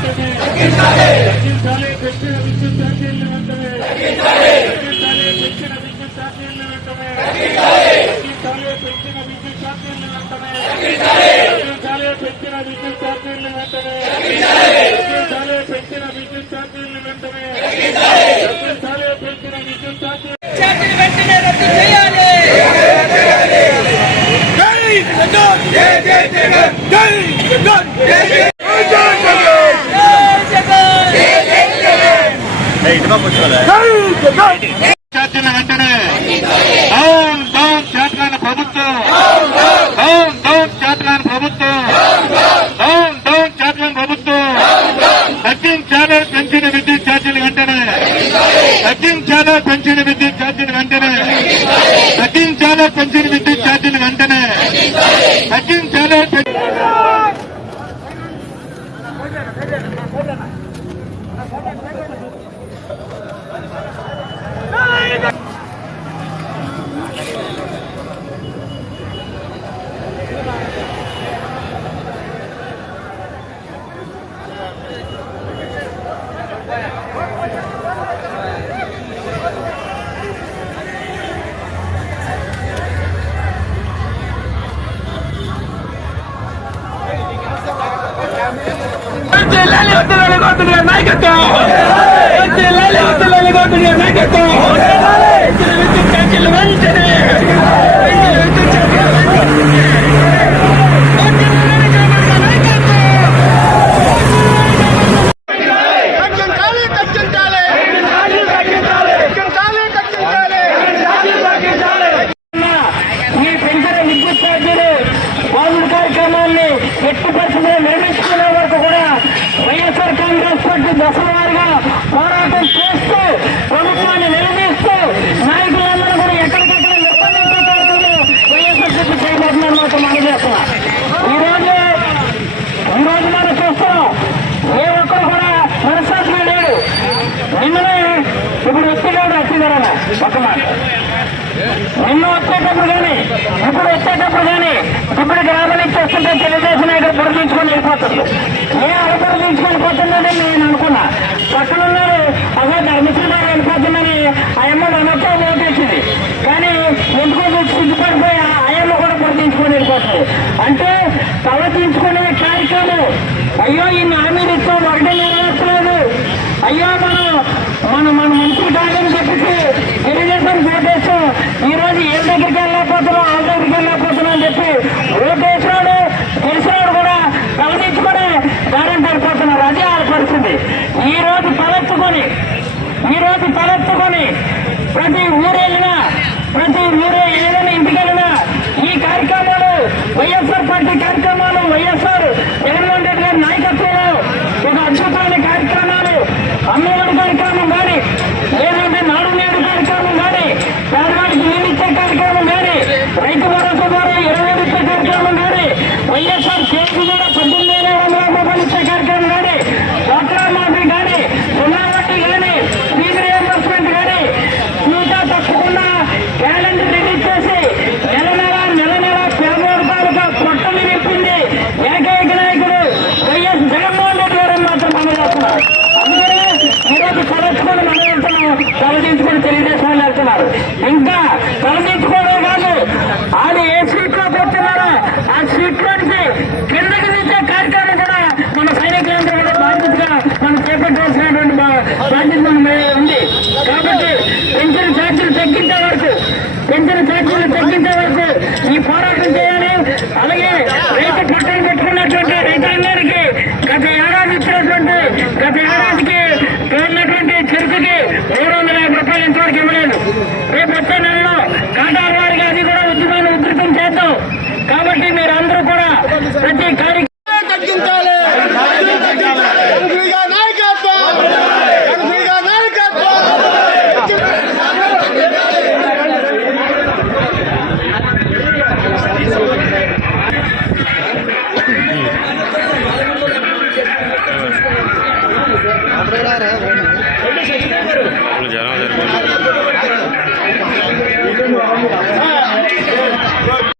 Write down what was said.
వెంటనే తగ్గించాలి పెంచిన విద్యుత్ ఛార్జీలను వెంటనే తగ్గించాలి పెంచిన విద్యుత్ ఛార్జీలను వెంటనే తగ్గించాలి పెంచిన విద్యుత్ ఛార్జీలను వెంటనే తగ్గించాలి పెంచిన విద్యుత్ ఛార్జీలను వెంటనే తగ్గించాలి పెంచిన విద్యుత్ ఛార్జీలను వెంటనే తగ్గించాలి పెంచిన విద్యుత్ ఛార్జీలు ఛార్జీలు వెంటనే రద్దు చేయాలి ఛార్జీల వెంటనే డౌన్ డౌన్ చేతకాని ప్రభుత్వం డౌన్ డౌన్ చేతకాని ప్రభుత్వం డౌన్ డౌన్ చేతకాని ప్రభుత్వం తగ్గించాలి పెంచిన విద్యుత్ ఛార్జీలు వెంటనే తగ్గించాలి పెంచిన విద్యుత్ ఛార్జీలు వెంటనే తగ్గించాలి పెంచిన విద్యుత్ ఛార్జీలు వెంటనే తగ్గించాలి పెం- ではないかと。నిన్ననే ఇప్పుడు వచ్చేటప్పుడు వచ్చిందరా ఒక మాట. నిన్న వచ్చేటప్పుడు కానీ ఇప్పుడు వచ్చేటప్పుడు కానీ ఇప్పుడు గ్రామం నుంచి వస్తుంటే తెలుగుదేశం నాయకుడు బురదించుకొని వెళ్ళిపోతుంది. ఏ అడబురదించుకొని పోతుందని నేను అనుకున్నా. పక్కన ఉన్నారు అదే ధర్మశ్రీ గారు వెళ్ళిపోతుందని ఆయమ్మ నమ్మకం ఓటేసింది. కానీ ఎందుకో సిగ్గుపడిపోయి ఆ ఆయమ్మ కూడా బురదించుకొని వెళ్ళిపోతుంది. అంటే ప్రవర్తించుకునే కార్యక్రమం అయ్యో ఈ నామీ ఈరోజు తలెత్తుకొని ప్రతి ఊరెళ్ళినా ప్రతి ఊరే ఏదైనా ఇంటికెళ్ళినా ఈ కార్యక్రమాలు వైఎస్ఆర్ పార్టీ కార్యక్రమాలు తలదించుకొని వెళ్తున్నారు. ఇంకా తలదించుకోవడం కాదు. అది ఏ సీట్లో కూర్చున్నారో ఆ సీట్లో నుంచి కిందకి దించే కార్యక్రమం కూడా మన సైనికులందరూ కూడా బాధ్యతగా మనం చేపట్టవలసినటువంటి బాధ్యత ఉంది. కాబట్టి పెంచిన ఛార్జీలు తగ్గించే వరకు పెంచిన ఛార్జీలు తగ్గించే వరకు రేపు వచ్చే నెలలో కాంటార్ వారికి అది కూడా ఉద్యమాన్ని ఉధృతం చేద్దాం కాబట్టి మీరు అందరూ కూడా ప్రతి కార్యక్రమం జనం 了，好了。